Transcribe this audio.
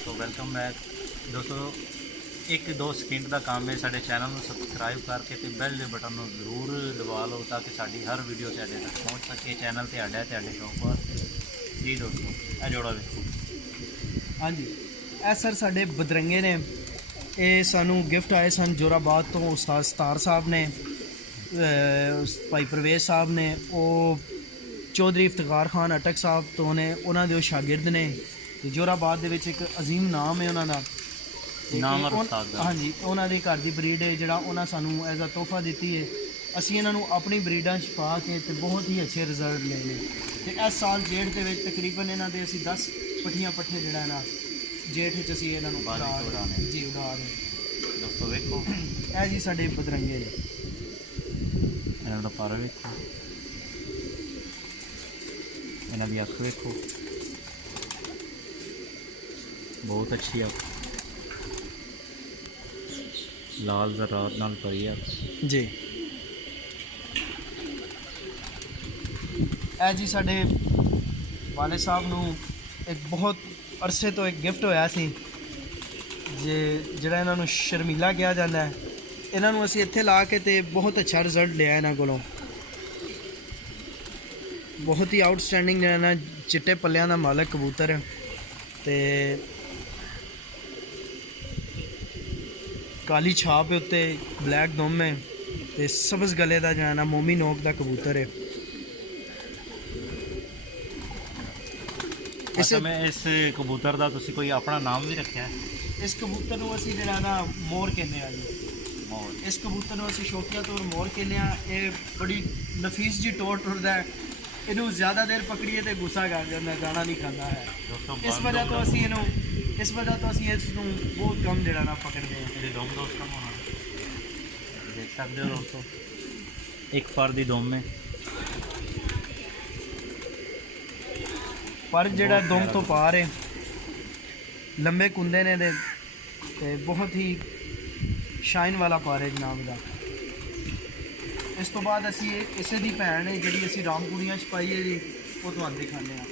तो welcome back दोस्तों। 1-2 second का काम है, साढ़े चैनल में सबसक्राइब करके तो बैल के बटन को जरूर दबा लो ताकि साड़ी हर वीडियो तुहाडे तक पहुँच सके। चैनल तो साडा तुहाडे शौक वास्ते जी दोस्तों। यह जोड़ा देखो। हाँ जी, ਇਹ ਸਰ ਸਾਡੇ ਬਦਰੰਗੇ ਨੇ। ਇਹ ਸਾਨੂੰ ਗਿਫਟ ਆਏ ਸਨ ਜੋਰਾਬਾਦ ਤੋਂ। ਉਸਤਾਦ ਸਤਾਰ ਸਾਹਿਬ ਨੇ, ਭਾਈ ਪ੍ਰਵੇਸ਼ ਸਾਹਿਬ ਨੇ, ਉਹ ਚੌਧਰੀ ਇਫਤਖਾਰ ਖਾਨ ਅਟਕ ਸਾਹਿਬ ਤੋਂ ਨੇ, ਉਹਨਾਂ ਦੇ ਉਹ ਸ਼ਾਗਿਰਦ ਨੇ। ਤੇ ਜੋਰਾਬਾਦ ਦੇ ਵਿੱਚ ਇੱਕ ਅਜ਼ੀਮ ਨਾਮ ਹੈ ਉਹਨਾਂ ਦਾ। ਹਾਂਜੀ, ਉਹਨਾਂ ਦੇ ਘਰ ਦੀ ਬਰੀਡ ਹੈ ਜਿਹੜਾ ਉਹਨਾਂ ਸਾਨੂੰ ਐਜ਼ ਅ ਤੋਹਫਾ ਦਿੱਤੀ ਹੈ। ਅਸੀਂ ਇਹਨਾਂ ਨੂੰ ਆਪਣੀ ਬਰੀਡਾਂ 'ਚ ਪਾ ਕੇ ਤੇ ਬਹੁਤ ਹੀ ਅੱਛੇ ਰਿਜ਼ਲਟ ਲਏ ਨੇ। ਤੇ ਇਸ ਸਾਲ ਜੇਠ ਦੇ ਵਿੱਚ ਤਕਰੀਬਨ ਇਹਨਾਂ ਦੇ ਅਸੀਂ 10 ਪੱਠੀਆਂ ਪੱਠੇ ਜਿਹੜਾ ਨਾ ਜੇਠ ਵਿੱਚ ਅਸੀਂ ਇਹਨਾਂ ਨੂੰ ਉਡਾਣੇ ਜੀ ਉਡਾ ਰਹੇ ਦੋਸਤੋ। ਵੇਖੋ ਇਹ ਜੀ ਸਾਡੇ ਬਦਰੰਗੇ ਨੇ। ਇਹਨਾਂ ਦਾ ਪਰ ਵੇਖੋ, ਇਹਨਾਂ ਦੀ ਅੱਖ ਵੇਖੋ, बहुत अच्छी अख, लाल ज़रात नाल भरी अख जी। ਇਹ ਜੀ ਸਾਡੇ ਵਾਲੇ ਸਾਹਿਬ ਨੂੰ ਇੱਕ ਬਹੁਤ ਅਰਸੇ ਤੋਂ ਇੱਕ ਗਿਫਟ ਹੋਇਆ ਸੀ ਜਿਹੜਾ ਇਹਨਾਂ ਨੂੰ ਸ਼ਰਮੀਲਾ ਕਿਹਾ ਜਾਂਦਾ ਹੈ। ਇਹਨਾਂ ਨੂੰ ਅਸੀਂ ਇੱਥੇ ਲਾ ਕੇ ਤੇ ਬਹੁਤ ਅੱਛਾ ਰਿਜ਼ਲਟ ਲਿਆ ਇਹਨਾਂ ਕੋਲੋਂ। ਬਹੁਤ ਹੀ ਆਊਟਸਟੈਂਡਿੰਗ ਨਾ ਚਿੱਟੇ ਪੱਲਿਆਂ ਦਾ ਮਾਲਕ ਕਬੂਤਰ ਹੈ ਤੇ ਕਾਲੀ ਛਾਪ ਉੱਤੇ ਬਲੈਕ ਦੁਮ ਹੈ ਤੇ ਸਬਜ਼ ਗਲੇ ਦਾ ਜਿਹੜਾ ਨਾ ਮੋਮੀ ਨੋਕ ਦਾ ਕਬੂਤਰ ਹੈ। ਇਸ ਕਬੂਤਰ ਦਾ ਤੁਸੀਂ ਕੋਈ ਆਪਣਾ ਨਾਮ ਵੀ ਰੱਖਿਆ ਹੈ? ਇਸ ਕਬੂਤਰ ਨੂੰ ਅਸੀਂ ਜਿਹੜਾ ਨਾ ਮੋਰ ਕਹਿੰਦੇ ਆ ਜੀ। ਮੋਰ, ਇਸ ਕਬੂਤਰ ਨੂੰ ਅਸੀਂ ਸ਼ੌਕੀਆ ਤੌਰ ਮੋਰ ਕਹਿੰਦੇ ਆ। ਇਹ ਬੜੀ ਨਫੀਸ ਜੀ ਟੋਰ ਟੁਰਦਾ ਹੈ। ਇਹਨੂੰ ਜ਼ਿਆਦਾ ਦੇਰ ਪਕੜੀਏ ਤੇ ਗੁੱਸਾ ਕਰ ਜਾਂਦਾ, ਦਾਣਾ ਨਹੀਂ ਖਾਂਦਾ ਹੈ। ਇਸ ਵਜ੍ਹਾ ਤੋਂ ਅਸੀਂ ਇਸ ਨੂੰ ਬਹੁਤ ਕਮ ਜਿਹੜਾ ਨਾ ਪਕੜਦੇ ਹਾਂ। ਇਹਦੇ ਦਮ ਦੋਸਤਾਂ ਹੋਣਾ ਦੇਖ ਸਕਦੇ ਹੋ ਦੋਸਤੋ, ਇੱਕ ਪਰ ਦੀ ਦਮ ਹੈ। ਪਰ ਜਿਹੜਾ ਦੁਮ ਤੋਂ ਪਾਰ ਹੈ, ਲੰਬੇ ਕੁੰਦੇ ਨੇ ਦੇ ਤੇ ਬਹੁਤ ਹੀ ਸ਼ਾਈਨ ਵਾਲਾ ਪਰ ਹੈ ਜਨਾਬ ਦਾ। ਇਸ ਤੋਂ ਬਾਅਦ ਅਸੀਂ ਇਸੇ ਦੀ ਭੈਣ ਹੈ ਜਿਹੜੀ ਅਸੀਂ ਰਾਮਪੁਰੀਆਂ 'ਚ ਪਾਈ ਹੈ ਜੀ, ਉਹ ਤੁਹਾਨੂੰ ਦਿਖਾਉਂਦੇ ਹਾਂ।